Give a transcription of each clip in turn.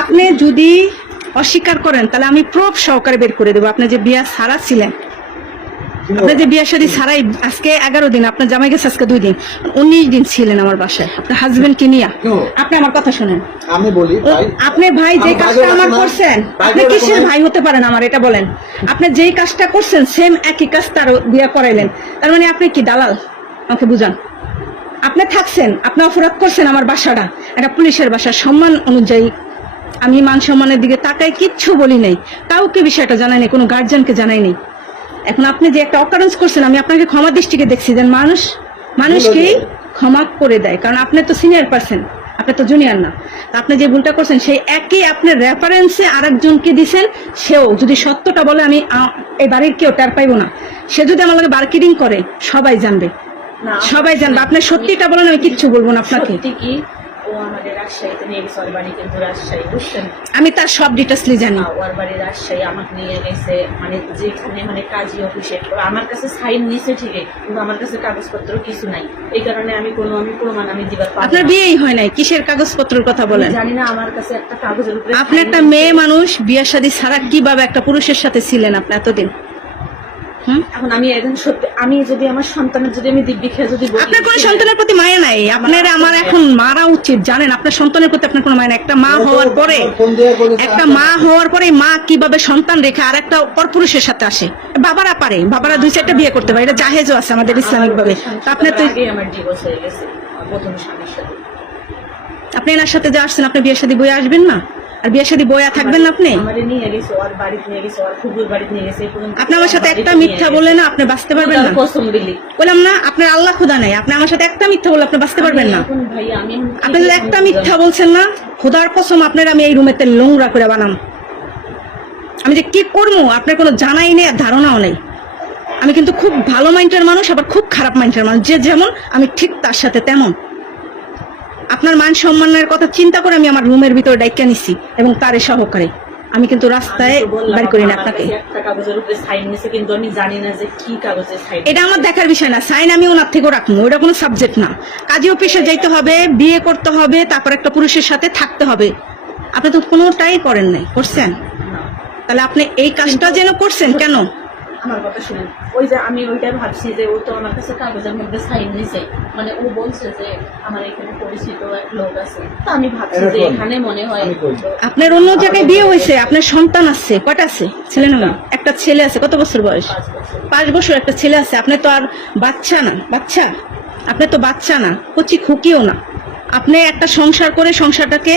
আপনি যদি অস্বীকার করেন তাহলে আমি প্রুফ সহকারে বের করে দেবো। আপনি যে বিয়া সারা ছিলেন আপনি যে বিয়ার সাথে সারাই আজকে এগারো দিন আপনার জামাই গেছে আজকে দুই দিন উনিশ দিন ছিলেন আমার বাসায়। আপনার হাজবেন্ড কে নিয়া। আপনি আমার কথা শুনেন। আমি বলি আপনি ভাই যে কাজটা আমার করছেন আপনি কিসের ভাই হতে পারেন আমার এটা বলেন। আপনি যেই কাজটা করছেন সেম একই কাজ তার বিয়া করাইলেন। তার মানে আপনি কি দালাল? আমাকে বুঝান। আপনি থাকছেন আপনি অপরাধ করছেন আমার বাসাটা। একটা পুলিশের বাসা সম্মান অনুযায়ী। আমি মান সম্মানের দিকে তাকাই কিচ্ছু বলি নাই। কাউকে বিষয়টা জানাই নাই কোনো গার্জেনকে জানাই নাই। এখন আপনি যে একটা অকারেন্স করছেন আমি আপনাকে ক্ষমা দৃষ্টিকে দেখছি। যে মানুষ মানুষকেই ক্ষমা করে দেয়? কারণ আপনি তো সিনিয়র পার্সন আপনি তো জুনিয়র না। আপনি যে ভুলটা করছেন সেই একই আপনার রেফারেন্সে আরেকজনকে দিছেন সেও। যদি সত্যটা বলে আমি এই বাড়ির কেউ টের পাইবো না। সে যদি আমার লগে মার্কেটিং করে সবাই জানবে। সবাই জানবে। আপনি সত্যিটা বলেন আমি কিচ্ছু বলব না আপনাকে। আমি তার সব ডিটেলসলি জানি। ওর বাড়ি রাজশাহী আমাকে নিয়ে গেছে মানে যেখানে মানে কাজী অফিসে। আমার কাছে সাইন নিছে ঠিকই কিন্তু আমার কাছে কাগজপত্র কিছু নাই। এই কারণে আমি কোনো আমি প্রমাণ আমি দিবার আপনার। বিয়েই হয় নাই কিসের কাগজপত্রের কথা বলেন? জানি না আমার কাছে একটা কাগজের উপরে আপনি একটা মেয়ে মানুষ বিয়ের শাদী ছাড়া কীভাবে একটা পুরুষের সাথে ছিলেন আপনি এতদিন? এখন আমি সত্যি আমি যদি আমার সন্তানের যদি আমি দিব্যি খেয়ে যদি আপনার কোনো সন্তানের প্রতি মায়া নাই? আপনার আমার এখন মারা উচিত জানেন? আপনার সন্তানের প্রতি আপনার কোনো মায়া নাই। একটা মা হওয়ার পরে একটা মা হওয়ার পরে মা কীভাবে সন্তান রেখে আর একটা পরপুরুষের সাথে আসে? বাবারা পারে বাবারা দুই চারটা বিয়ে করতে পারে। এটা জাহেজও আছে আমাদের ইসলামিক ভাবে তা আপনি তো আমার ডিভোর্স হয়ে গেছে প্রথম স্বামীর সাথে। আপনি এনার সাথে যে আসছেন আপনি বিয়ের সাথে বয়ে আসবেন না? আর বিয়ের সাথে বয়া থাকবেন না আপনি? আপনি আমার সাথে একটা মিথ্যা গেছে। বললে না আপনি বাঁচতে পারবেন না। বললাম না আপনার আল্লাহ খুদা নাই। আপনি আমার সাথে একটা মিথ্যা বলে আপনি বাঁচতে পারবেন না। আমি আপনি একটা মিথ্যা বলছেন না খোদার কসম আপনার আমি এই রুমেতে নোংরা করে বানাম। আমি যে কি করব? আপনার কোনো জানাই নেই আর ধারণাও নেই। আমি কিন্তু খুব ভালো মাইন্ডের মানুষ আবার খুব খারাপ মাইন্ডের মানুষ। যে যেমন আমি ঠিক তার সাথে তেমন। আপনার মান সম্মানের কথা চিন্তা করে আমি আমার রুমের ভিতরে ডাইকা নিছি এবং তারে সহকারে। আমি কিন্তু রাস্তায় বাড়ি করি না আপনাকে। এটা আমার দেখার বিষয় না। সাইন আমি ওনার থেকেও রাখব। ওটা কোনো সাবজেক্ট না। কাজী অফিসে যাইতে হবে বিয়ে করতে হবে তারপর একটা পুরুষের সাথে থাকতে হবে। আপনি তো কোনোটাই করেন নাই। করছেন? তাহলে আপনি এই কাজটা যেন করছেন কেন? আমার কথা শুনেন। ওই যে আমি ওইটাই ভাবছি যে ও তো আমার কাছে কাগজের মধ্যে সাইন নিছে। মানে ও বলছে যে আমার এখানে পরিচিত এক লোক আছে। তো আমি ভাবছি যে এখানে মনে হয় আপনার অন্য জায়গায় বিয়ে হয়েছে আপনার সন্তান আছে কটা আছে? ছেলে না? একটা ছেলে আছে কত বছর বয়স? পাঁচ বছর। একটা ছেলে আছে আপনি তো আর বাচ্চা না বাচ্চা? আপনি তো বাচ্চা না কচি খুকিও না। আপনি একটা সংসার করে সংসারটাকে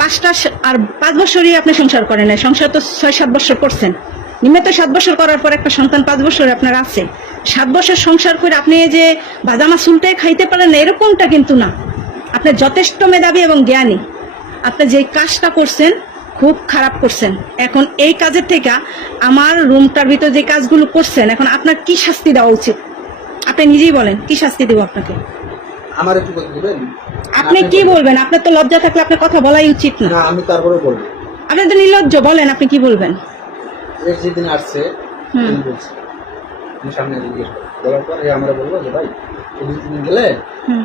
পাঁচটা আর পাঁচ বছরই আপনি সংসার করেন না সংসার তো ছয় সাত বছর করছেন। নিম্নত সাত বছর করার পর একটা সন্তান পাঁচ বছর আপনার আছে। সাত বছর সংসার করে আপনি যে বাদামা চুলটাই খাইতে পারেন না এরকমটা কিন্তু না। আপনি যথেষ্ট মেধাবী এবং জ্ঞানী। আপনি যে কাজটা করছেন খুব খারাপ করছেন। এখন এই কাজের থেকে আমার রুমটার ভিতর যে কাজগুলো করছেন এখন আপনার কি শাস্তি দেওয়া উচিত? আপনি নিজেই বলেন কি শাস্তি দেবো আপনাকে? আমার একটু কথা দিবেন আপনি কি বলবেন? আপনার তো লজ্জা থাকলে আপনার কথা বলাই উচিত না। না আমি তারপরে বলব। আপনি তো নির্লজ্জ বলেন আপনি কি বলবেন? এর যেদিন আসছে। তিনি বলছে। আমি সামনে জিজ্ঞেস করি। বলার পর এ আমরা বলব যে ভাই দুই তিন দিন গেলে।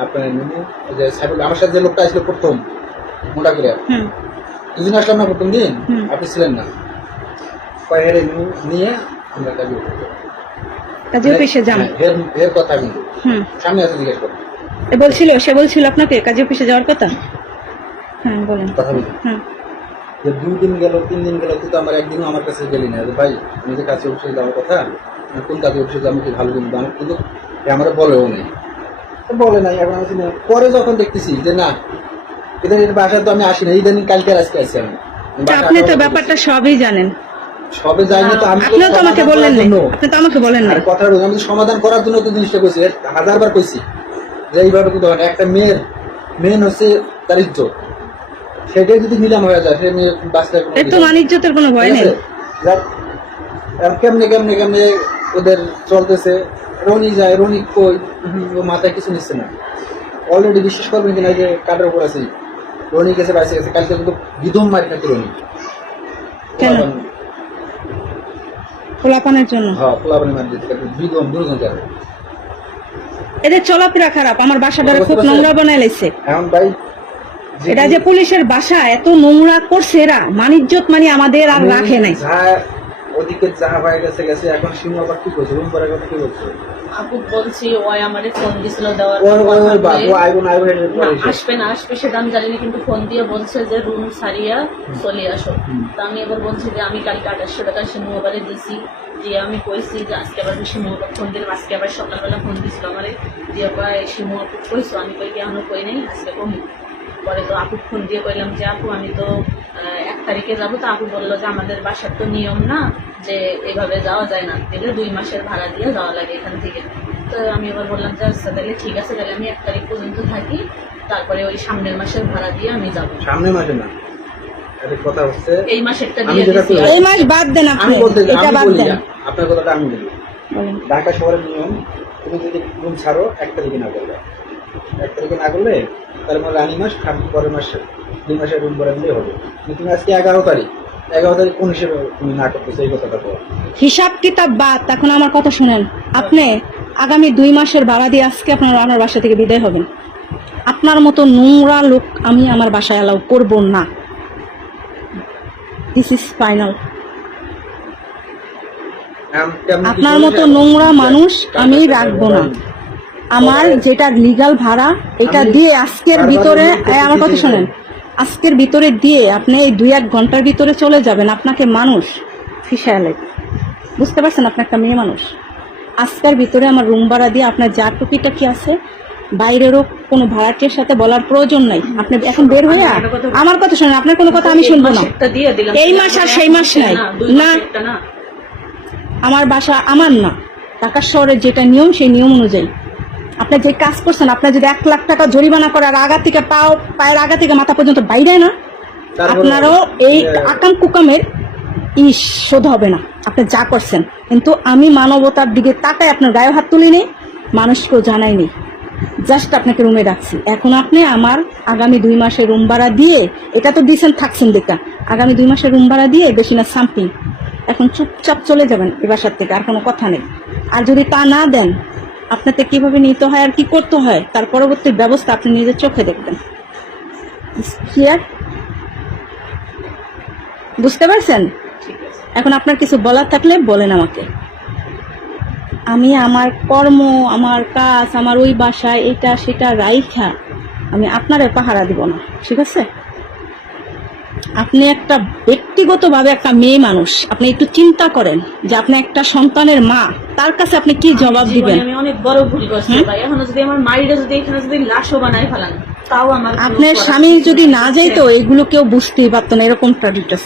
আপনার মেনু যে সাইবুল আমার সাথে যে লোকটা আসলো প্রথম মোটা করে। দুদিন আসলাম না প্রথম দিন। আপনি ছিলেন না। মেনু নিয়ে আমরা কাজে উঠবো। কাজে অফিসে যান। হ্যাঁ, এর এর কথা কিন্তু সামনে আছে জিজ্ঞেস করুন এ বলছিল সে বলছিল আপনাকে কাজে অফিসে যাওয়ার কথা? হ্যাঁ বলেন। কথা বলি। হুম। যে দুই দিন গেল তিন দিন গেল তুই তো আমার একদিনও আমার কাছে গেলি না। যে ভাই আমি যে কাছে অফিসে যাওয়ার কথা কোন কাজে অফিসে যাব কি ভালো কিন্তু আমি কিন্তু এ আমার বলেও নেই। তো বলে নাই এখন আমি না। পরে যখন দেখতেছি যে না এদের বাসায় তো আমি আসি না ইদানিং কালকে আজকে আসছি আমি। আমি আপনি তো ব্যাপারটা সবই জানেন। সবে যাইনি তো আমি তো আমাকে বললেন না। আপনি তো আমাকে বলেন না। আর কথা আমি সমাধান করার জন্য তো জিনিসটা কইছি হাজারবার কইছি। যে এইভাবে একটা মেয়ের মেন হচ্ছে তার ইজ্জত। সেটাই যদি নিলাম হয়ে যায় সে মেয়ে বাঁচতে এর তো বাণিজ্যতের কোনো ভয় নেই। যাক, আর কেমনে কেমনে কেমনে ওদের চলতেছে? রনি যায় রনি কই? ও মাথায় কিছু নিচ্ছে না। অলরেডি বিশ্বাস করবেন কিনা এই যে কাটার উপর আছে? রনি গেছে বাইসে গেছে কালকে কিন্তু বিধম মারি নাকি রনি? কেন? খোলাপানের জন্য? হ্যাঁ পোলাপানি মারি দিতে কালকে বিধম দুজন যাবে। এদের চলাফেরা খারাপ আমার বাসাটারে খুব নোংরা বানাই লাইছে। এখন ভাই এটা যে পুলিশের বাসা এত নোংরা করছে এরা। মানিজ্যত মানে আমাদের আর রাখে নাই। ওদিকে যা হয়ে গেছে গেছে এখন সিমু কি করছে? রুম করার কি বলছে? আপু বলছি ওই আমারে ফোন দিছিল দেওয়ার ওই ওই ওই কথা বাবু আইবো না আইবো এটা না, পরে এসে। আসবে না আসবে সেটা আমি জানি না কিন্তু ফোন দিয়ে বলছে যে রুম সারিয়া চলে আসো। তা আমি এবার বলছি যে আমি কালকে আঠাশশো টাকা সে মোবাইলে দিছি দিয়ে আমি কইছি যে আজকে আবার শিমু ফোন দিলাম আজকে আবার সকালবেলা ফোন দিছিল আমারে। দিয়ে শিমু আপু কইছো? আমি কই কি এখনও কই নাই? আজকে কমি। পরে তো আপু ফোন দিয়ে কইলাম যে আপু আমি তো এক তারিখে যাব। তো আপু বলল যে আমাদের বাসার তো নিয়ম না যে এভাবে যাওয়া যায় না। দিলে দুই মাসের ভাড়া দিয়ে যাওয়া লাগে এখান থেকে। তো আমি এবার বললাম যে আচ্ছা তাহলে ঠিক আছে তাহলে আমি এক তারিখ পর্যন্ত থাকি। তারপরে ওই সামনের মাসের ভাড়া দিয়ে আমি যাব। সামনে মাসে না? কথা হচ্ছে এই মাসেরটা দিয়ে যেটা দিছি। করি- এই মাস বাদ দেন আপনি এটা বাদ দেন। আপনার কথাটা আমি বলি ঢাকা শহরের নিয়ম তুমি যদি রুম ছাড়ো এক তারিখে না করলে এক তারিখে না করলে তার মানে রানি মাস পরের মাসে দুই মাসের রুম হবে। তুমি আজকে এগারো তারিখ এগারো তারিখ কোন হিসেবে তুমি না করতেছো এই কথাটা বলো। হিসাব কিতাব বাদ এখন আমার কথা শুনেন। আপনি আগামী দুই মাসের ভাড়া দিয়ে আজকে আপনার আমার বাসা থেকে বিদায় হবেন। আপনার মতো নোংরা লোক আমি আমার বাসায় অ্যালাউ করব না। দিস ইজ ফাইনাল আপনার মতো নোংরা মানুষ আমি রাখব না? আমার যেটা লিগাল ভাড়া এটা দিয়ে আজকের ভিতরে আমার কথা শোনেন। আজকের ভিতরে দিয়ে আপনি এই দুই এক ঘণ্টার ভিতরে চলে যাবেন আপনাকে মানুষ ফিসায়ালে বুঝতে পারছেন? আপনি একটা মেয়ে মানুষ। আজকের ভিতরে আমার রুম ভাড়া দিয়ে আপনার যা টুকিটা কি আছে বাইরেরও কোনো ভাড়াটির সাথে বলার প্রয়োজন নাই। আপনি এখন বের হয়ে আমার কথা শোনেন আপনার কোনো কথা আমি শুনব না। এই মাস আর সেই মাস নাই। না। না। আমার বাসা আমার না। ঢাকা শহরের যেটা নিয়ম সেই নিয়ম অনুযায়ী। আপনি যে কাজ করছেন আপনার যদি এক লাখ টাকা জরিমানা করার আগা থেকে পাও পায়ের আগা থেকে মাথা পর্যন্ত বাইরে না আপনারও এই। আকাম কুকামের ই শোধ হবে না। আপনি যা করছেন। কিন্তু আমি মানবতার দিকে তাকায় আপনার গায়ে হাত তুলি তুলিনি মানুষকেও জানাইনি। জাস্ট আপনাকে রুমে রাখছি। এখন আপনি আমার আগামী দুই মাসের রুম ভাড়া দিয়ে এটা তো দিয়েছেন থাকছেন দেখা আগামী দুই মাসের রুম ভাড়া দিয়ে বেশি না সামথিং এখন চুপচাপ চলে যাবেন এ বাসার থেকে আর কোনো কথা নেই। আর যদি তা না দেন আপনাকে কীভাবে নিতে হয় আর কি করতে হয়, তার পরবর্তী ব্যবস্থা আপনি নিজের চোখে দেখবেন। বুঝতে পারছেন? এখন আপনার কিছু বলার থাকলে বলেন আমাকে। আমি আমার কর্ম, আমার কাজ, আমার ওই বাসায় এটা, সেটা রাইখা আমি আপনারে পাহারা দিব না, ঠিক আছে? আপনি একটা ব্যক্তিগতভাবে একটা মেয়ে মানুষ, আপনি একটু চিন্তা করেন যে আপনি একটা সন্তানের মা তার কাছে আপনি কি জবাব দিবেন? আমি অনেক বড় ভুল করছি ভাই। এখনও যদি আমার মাইরে যদি এখানে যদি লাশও বানাই ফেলান তাও আমার আপনার স্বামী যদি। না যাইতো এগুলো কেউ বুঝতেই পারতো না এরকমটা ডিটেলস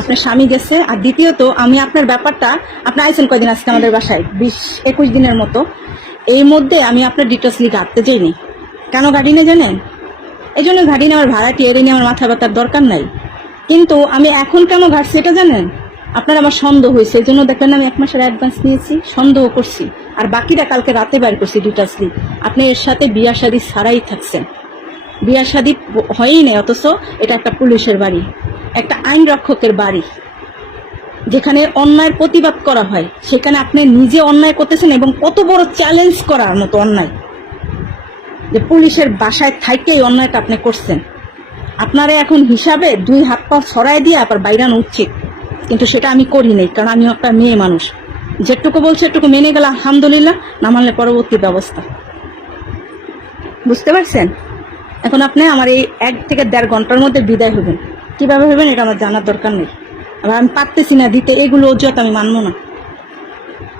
আপনার স্বামী গেছে আর দ্বিতীয়ত আমি আপনার ব্যাপারটা আপনি আইছেন কয়দিন আজকে আমাদের বাসায়? বিশ একুশ দিনের মতো। এই মধ্যে আমি আপনার ডিটেলস লিখে আনতে যাইনি। কেন গাড়ি নিয়ে জানেন? এই জন্য গাড়ি নিয়ে আমার ভাড়াটি এড়ে নিয়ে আমার মাথা ব্যথার দরকার নাই। কিন্তু আমি এখন কেন ঘাটছি এটা জানেন? আপনার আমার সন্দেহ হয়েছে, এই জন্য দেখবেন আমি এক মাসের অ্যাডভান্স নিয়েছি, সন্দেহ করছি। আর বাকিটা কালকে রাতে বাইর করছি দুটা স্লিপ আপনি এর সাথে বিয়া শাদি ছাড়াই থাকছেন। বিয়া শাদী হয়ই নেই, অথচ এটা একটা পুলিশের বাড়ি, একটা আইন রক্ষকের বাড়ি। যেখানে অন্যায়ের প্রতিবাদ করা হয়, সেখানে আপনি নিজে অন্যায় করতেছেন এবং কত বড় চ্যালেঞ্জ করার মতো অন্যায়। যে পুলিশের বাসায় থাইকেই অন্যায়টা আপনি করছেন। আপনারা এখন হিসাবে দুই হাত পা ছড়াই দিয়ে আবার বাইরানো উচিত। কিন্তু সেটা আমি করি নাই কারণ আমি একটা মেয়ে মানুষ। যেটুকু বলছে এটুকু মেনে গেলে, আলহামদুলিল্লাহ, না মানলে পরবর্তী ব্যবস্থা। বুঝতে পারছেন? এখন আপনি আমার এই এক থেকে দেড় ঘণ্টার মধ্যে বিদায় হবেন। কীভাবে হবেন এটা আমার জানার দরকার নেই। আবার আমি পারতেছি না দিতে, এগুলো অজুহাত আমি মানবো না।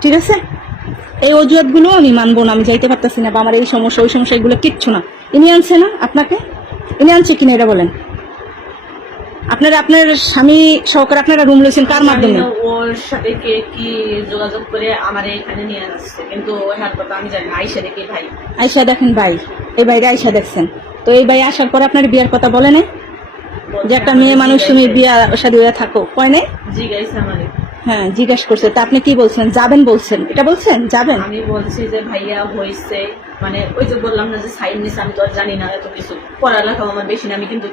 ঠিক আছে? এই অজুহাতগুলো আমি মানবো না, আমি যাইতে পারতেছি না, বা আমার এই সমস্যা, ওই সমস্যা, এগুলো কিচ্ছু না। ইনি আনছে না আপনাকে? ইনি আনছে কিনা এটা বলেন। আপনারা আপনার স্বামী সহকারে আপনারা রুম লইছেন কার মাধ্যমে? ওর সাথে কে কি যোগাযোগ করে আমার এখানে নিয়ে আসছে কিন্তু ওহার কথা আমি জানি না আইসা দেখি ভাই। আয়সা দেখেন ভাই এই বাইরে আয়সা দেখছেন। তো এই ভাই আসার পরে আপনার বিয়ার কথা বলে নাই? যে একটা মেয়ে মানুষ তুমি বিয়া শাদী হয়ে থাকো কয় নাই? জিগাইছে আমারে হ্যাঁ জিজ্ঞেস করছে। তা আপনি কি বলছেন? যাবেন বলছেন? এটা বলছেন? যাবেন? আমি বলছি যে ভাইয়া হয়েছে মানে ওই যে বললাম না যে সাইন নিছে আমি তো আর জানি না এত কিছু। পড়ালেখাও আমার বেশি না আমি কিন্তু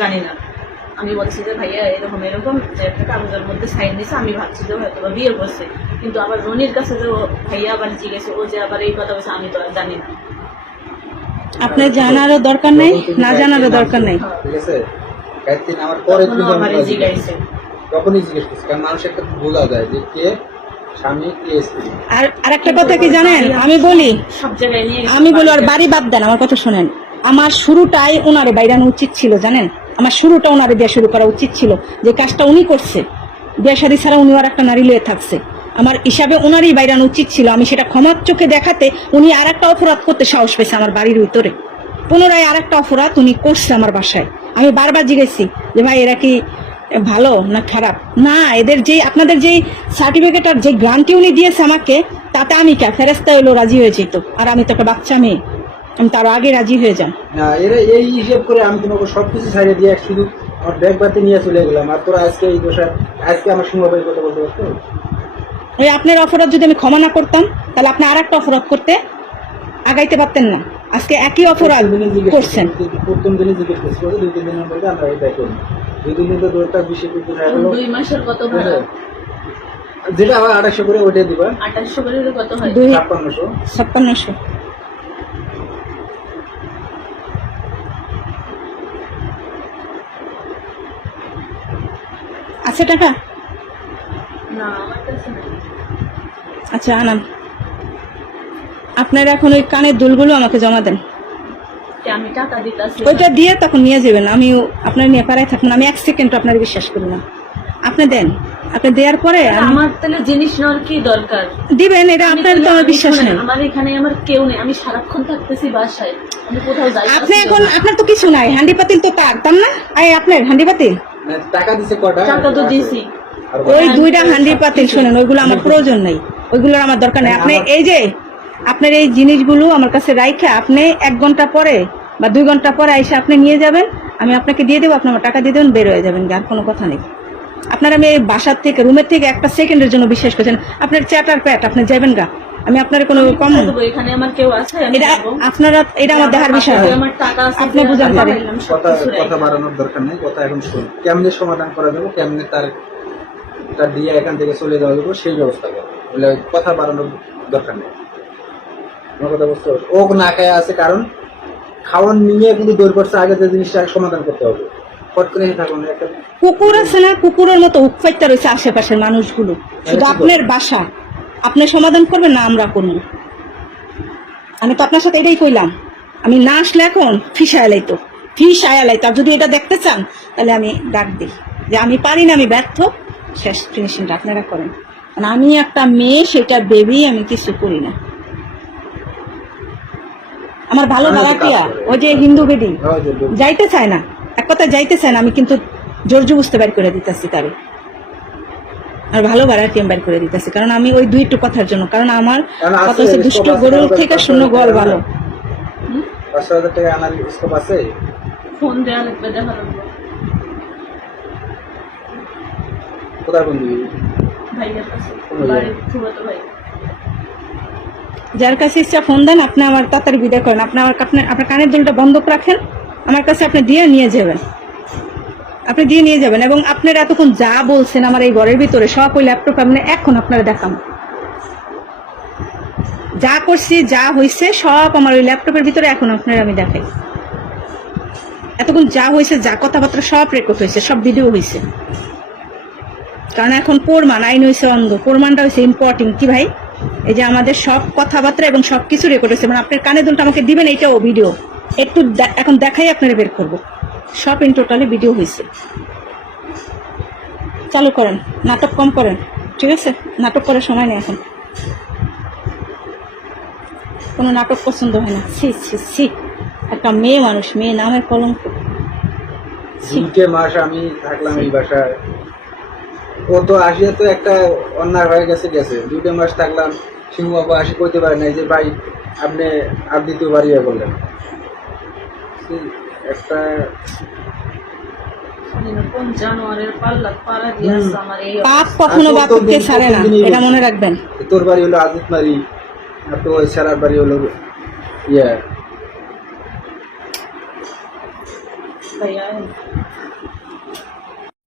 জানি না। আমি বলছি যে ভাইয়া এরকম এরকম যে একটা কাগজের মধ্যে সাইন নিছে আমি ভাবছি যে হয়তো বা বিয়ে করছে। কিন্তু আবার রনির কাছে যে ভাইয়া আবার জিজ্ঞেসে ও যে আবার এই কথা বলছে আমি তো আর জানি না। আপনার জানারও দরকার নেই না জানারও দরকার নেই? ঠিক আছে। গায়ত্রী আমার পরে জিজ্ঞেস তখনই জিজ্ঞেস করছি কারণ মানুষ একটা বোঝা যায় যে কে স্বামী কে স্ত্রী। আর আরেকটা কথা কি জানেন? আমি বলি সব জায়গায় নিয়ে আমি বলি আর বাড়ি বাদ দেন আমার কথা শোনেন। আমার শুরুটাই ওনারে বাইরানো উচিত ছিল, জানেন? আমার শুরুটা ওনারে দিয়ে শুরু করা উচিত ছিল। যে কাজটা উনি করছে, বিয়ে শাদী ছাড়া উনি আর একটা নারী লয়ে থাকছে। আমার হিসাবে ওনারই বাইরানো উচিত ছিল। আমি সেটা ক্ষমার চোখে দেখাতে উনি আর একটা অপরাধ করতে সাহস পেয়েছে আমার বাড়ির ভিতরে। পুনরায় আর একটা অপরাধ উনি করছে আমার বাসায়। আমি বারবার জিজ্ঞেসি যে, ভাই, এরা কি ভালো না খারাপ? না, এদের যে আপনাদের যেই সার্টিফিকেট আর যে গ্রান্টি উনি দিয়েছে আমাকে, তাতে আমি কে? ফেরেস্তা এলো রাজি হয়ে যেত। আর আমি তো একটা বাচ্চা মেয়ে। তার আগে রাজি হয়ে যান। না এরা এই হিসেব করে আমি তোমাকে সবকিছু ছাড়িয়ে দিয়ে শুধু আমার ব্যাগ বাতি নিয়ে চলে গেলাম। আর তোরা আজকে এই দোষা আজকে আমার ভাই কথা বলতে পারতো? ওই আপনার অপরাধ যদি আমি ক্ষমা না করতাম তাহলে আপনি আর একটা অপরাধ করতে আগাইতে পারতেন না। আজকে একই অপরাধ দিনে জিজ্ঞেস করছেন। প্রথম দিনে জিজ্ঞেস করছি বলছে দুই তিন দিনের মধ্যে আমরা এটাই করি। দুই তিন দিন তো বিশে কুকুর দুই মাসের কত ভাড়া যেটা আবার আড়াইশো করে ওইটা দিবা। আঠাশশো করে কত হয়? ছাপ্পান্নশো। ছাপ্পান্নশো। আছে টাকা? কাছে নাই। আচ্ছা আনান। আপনারা এখন ওই কানের দুলগুলো আমাকে জমা দেন। টাকা ওইটা দিয়ে তখন নিয়ে যাবেন আমি আপনার নিয়ে পাড়ায় থাকবেন আমি এক সেকেন্ড আপনার বিশ্বাস করি না। আপনি দেন আপনি দেওয়ার পরে আমি আমার তাহলে জিনিস নেওয়ার কি দরকার? দিবেন এটা আপনার তো আমার বিশ্বাস নেই। আমার এখানে আমার কেউ নেই আমি সারাক্ষণ থাকতেছি বাসায়। আমি কোথাও যাই আপনি এখন আপনার তো কিছু নাই হান্ডি পাতিল তো তার তার না? এই আপনার হান্ডি পাতিল টাকা দিছে কটা টাকা তো দিছি। ওই দুইটা হান্ডি পাতিল শোনেন ওইগুলো আমার প্রয়োজন নেই। ওইগুলোর আমার দরকার নেই। আপনি এই যে আপনার এই জিনিসগুলো আমার কাছে রাইখে আপনি এক ঘণ্টা পরে বা দুই ঘণ্টা পরে এসে আপনি নিয়ে যাবেন আমি আপনাকে দিয়ে দেবো আপনি আমার টাকা দিয়ে দেবেন বের হয়ে যাবেন আর কোনো কথা নেই। আপনার আমি এই বাসার থেকে রুমের থেকে একটা সেকেন্ডের জন্য বিশ্বাস করছেন আপনার চ্যাটার প্যাট আপনি যাবেন গা। আমি আপনার কোনো কম এখানে আমার কেউ আছে এটা আপনারা এটা আমার দেখার বিষয় আমার টাকা আছে আপনি বুঝান পারেন। কথা কিছু কথা বাড়ানোর দরকার নেই কথা এখন শুন কেমনে সমাধান করা যাবে কেমনে তার তার দিয়ে এখান থেকে চলে যাওয়া যাবে সেই ব্যবস্থা করো। বলে কথা বাড়ানোর দরকার নেই। আমার কথা বুঝতে পারছ? ও না খায় আছে কারণ খাওয়ান নিয়ে কিন্তু দৌড় পড়ছে আগে যে জিনিসটা সমাধান করতে হবে। ফট করে থাকো না একটা কুকুর আছে না কুকুরের মতো উৎপাইতে রয়েছে আশেপাশের মানুষগুলো। শুধু আপনার বাসা। আপনি সমাধান করবেন না আমরা করব? আমি তো আপনার সাথে এটাই কইলাম। আমি না আসলে এখন ফিস আয়ালাই তো। ফিস আয়ালাই। তার যদি এটা দেখতে চান তাহলে আমি ডাক দিই। যে আমি পারি না আমি ব্যর্থ। শেষ ফিনিশিংটা আপনারা করেন। কারণ আমি একটা মেয়ে সেটা বেবি আমি কিছু করি না। আমার ভালো করি। ওই যে হিন্দু বেদি। হয় বল- যাইতে চায় না। এক কথা যাইতে চায় না। আমি কিন্তু জোর বুঝতে বের করে দিতেছি তারে। আর ভালো ভাড়াটিয়াম বের করে দিতেছি। কারণ আমি ওই দুই দুইটু কথার জন্য কারণ আমার কথা হচ্ছে দুষ্ট গরুর থেকে শূন্য গল ভালো। পাঁচশো হাজার টাকা আনার স্কোপ আছে? ফোন দেওয়া লাগবে দেখা লাগবে। কোথায় দিবি? যার কাছে ইচ্ছা ফোন দেন আপনি আমার তাড়াতাড়ি বিদায় করেন। আপনি আমার আপনার আপনার কানের দুলটা বন্ধ রাখেন আমার কাছে আপনি দিয়ে নিয়ে যাবেন। আপনি দিয়ে নিয়ে যাবেন এবং আপনারা এতক্ষণ যা বলছেন আমার এই ঘরের ভিতরে সব ওই ল্যাপটপ আপনি এখন আপনারা দেখান। যা করছি, যা হয়েছে সব আমার ওই ল্যাপটপের ভিতরে এখন আপনারা আমি দেখাই। এতক্ষণ যা হয়েছে যা কথাবার্তা সব রেকর্ড হয়েছে সব ভিডিও হয়েছে কারণ এখন প্রমাণ, আইন হয়েছে অন্ধ। প্রমাণটা হয়েছে ইম্পর্টেন্ট কি ভাই? এই যে আমাদের সব কথাবার্তা এবং সব কিছু রেকর্ড হয়েছে মানে আপনার কানে দুলটা আমাকে দিবেন, এইটাও ভিডিও একটু এখন দেখাই আপনারা বের করব। সব ইন টোটালি ভিডিও হয়েছে চালু করেন, নাটক কম করেন, ঠিক আছে? নাটক করার সময় নেই এখন। কোনো নাটক পছন্দ হয় না। ছি সি ছি, একটা মেয়ে মানুষ, মেয়ে নামের কলঙ্ক। ছি। মাস আমি থাকলাম এই বাসায়। ও তো আসিয়া তো একটা অন্যায় হয়ে গেছে গেছে। দুইটা মাস থাকলাম, সিংহ বাবা আসি কইতে পারে নাই যে, ভাই, আপনি আর দ্বিতীয় বাড়িয়ে বললেন একটা জানি না কোন জানোয়ারের পাল্লা পাড়া দিয়ে আসছে আমার এই পাপ কখনো আর তো বাপকে দিন ছাড়ে না প্রতিদিনই এটা মনে রাখবেন তোর বাড়ি হলো আজিত মারি আর তো ওই সারার বাড়ি হলো ইয়ে ভাইয়া